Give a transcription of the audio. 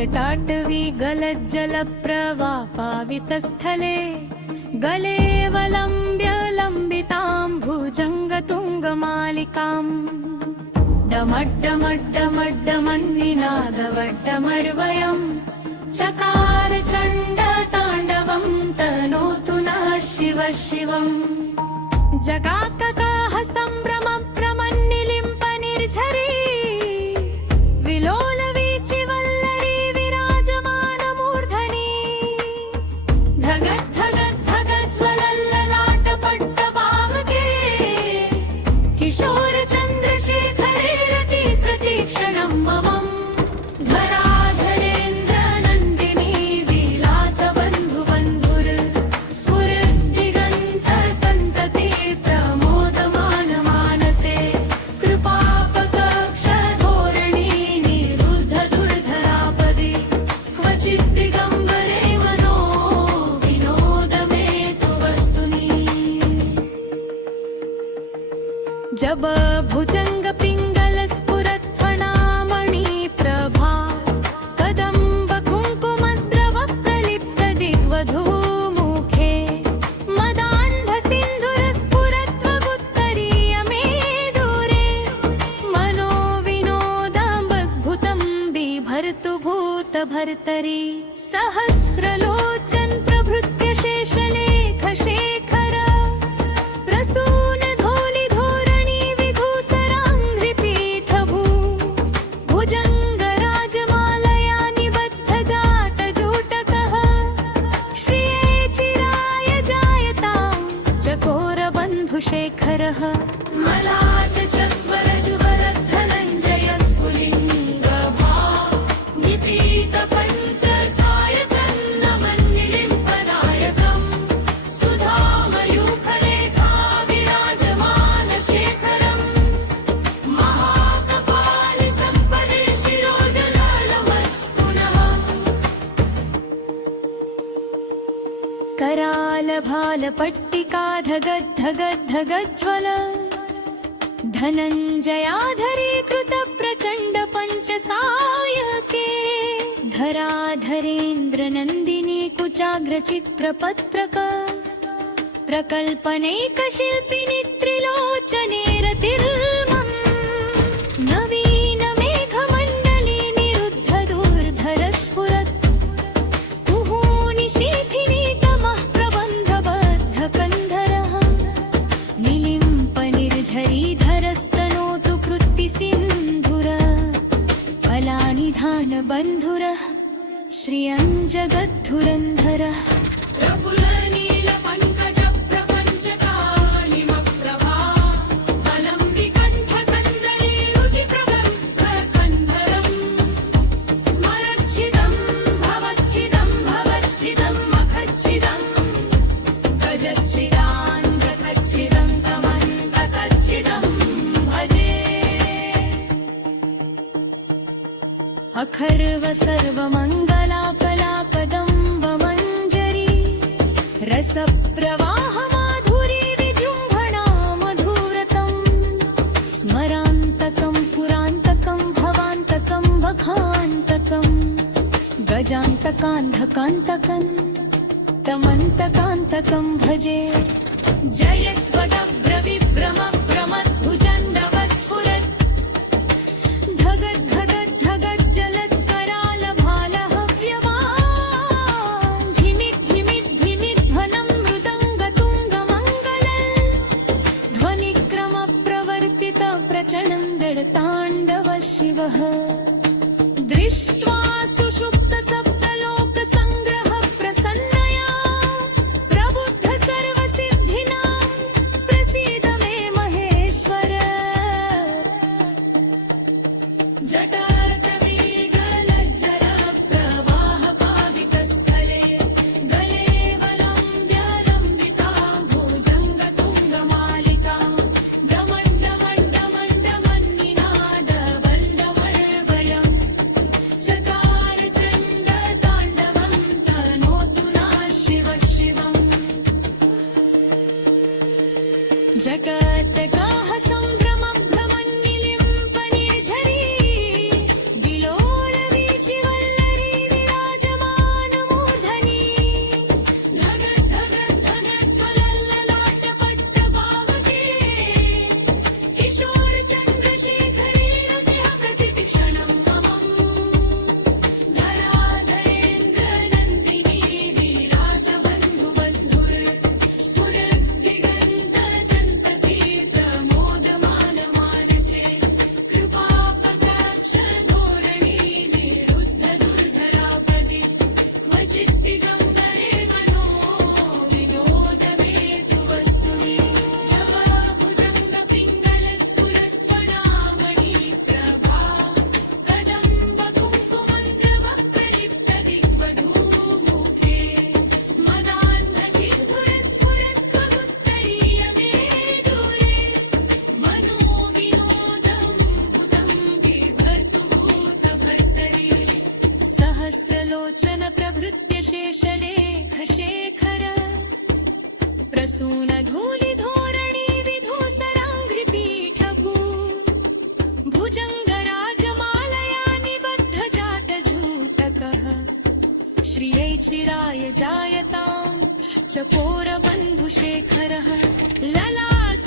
जटाटवी गलज्जलप्रवापावितस्थले गलेवलम्ब्य लम्बितां भुजङ्गतुङ्गमालिकाम् डमड्डमड्डमड्डमन्निनादवड्डमर्वयम् चकार चण्डताण्डवं तनोतु नः शिव शिवम् जगाककाः सम्भ्रमप्रमन्निलिम्प निर्झरी विलोलवीचिवल्लरी विराजमानमूर्धनि धगद्धगद्धगज्ज्वलल्ललाटपट्टपावके किशोरचन्द्रशेखरे रति प्रतीक्षणं ममम् जब भुजंग पिंगल स्फुरत्फणामणि प्रभा कदंब कुंकुमद्रव प्रलिप्त दिग्वधूमुखे मदान्ध सिन्धुर स्फुरत्वगुत्तरीय मे दूरे मनो विनोदाम्बद्भुतं बिभर्तु भूत भर्तरि सहस्रलोचन प्रभृत्य शेषलेख शेखर प्रसून शेखरः मलाट चत्वरज्वल धनञ्जय स्फुलिङ्गभा निपीत पञ्चसायतन्नमन्निलिम्पनायकम् सुधामयूखलेखा विराजमान शेखरम् महाकपालि सम्पदे शिरोजलालमस्तु नः करालभालपट्टिका धगद्धगद्धगज्ज्वल धनञ्जयाधरीकृत प्रचण्ड पञ्चसायके धराधरेन्द्रनन्दिनी कुचाग्रचित्रपत्रक प्रकल्पनैकशिल्पिनि त्रिलोचने रतिर्मम् नवीन मेघमण्डली निरुद्ध दूर्धर स्फुरत् कुहूनि शिखिनि तमः प्रबन्धबद्ध कन्धरः निलिम्पनिर्झरीधरस्तनोतु कृत्तिसिन्धुर फलानिधान बन्धुरः श्रियञ्जगद्धुरन्धरः अखर्व सर्वमङ्गलाकला कदम्ब मञ्जरी रसप्रवाह माधुरी विजृम्भणा मधुव्रतं स्मरान्तकं पुरान्तकं भवान्तकं भखान्तकं गजान्तकान्धकान्तकं तमन्तकान्तकं भजे जयत्वदभ्रविभ्रम भ्रमद्भुजन्दव स्फुरत् धगद्धगद्धगज्जलत्करालभालहव्यवान् धिमिद्धिमिद्धिमिध्वनं मृदङ्गतुङ्गमङ्गल ध्वनिक्रमप्रवर्तित प्रचण्डताण्डव शिवः दृष्ट्वा सुषुप्त सप्तलोक संग्रह प्रसन्नया प्रबुद्ध सर्वसिद्धिनां प्रसीद मे महेश्वर जटाटवी गलज्जल प्रवाह पावितस्थले गलेवलम्ब्य लम्बितां भुजङ्गतुङ्गमालिकां डमण्डमण्डमण्डमन्निनादवण्डमर्वयम् चकार चण्डताण्डवं तनोतु नः शिव शिवम् जगत्काः सम्भ्रमभ्रमन्निलिम्प निर्झरी विलोलवीचिवल्लरी शेखर प्रसून धूलि धोरणी विधूसराङ्घ्रि पीठभू भुजङ्गराजमालया निबद्ध जाटजूटकः श्रियै चिराय जायतां चकोरबन्धुशेखरः ललाट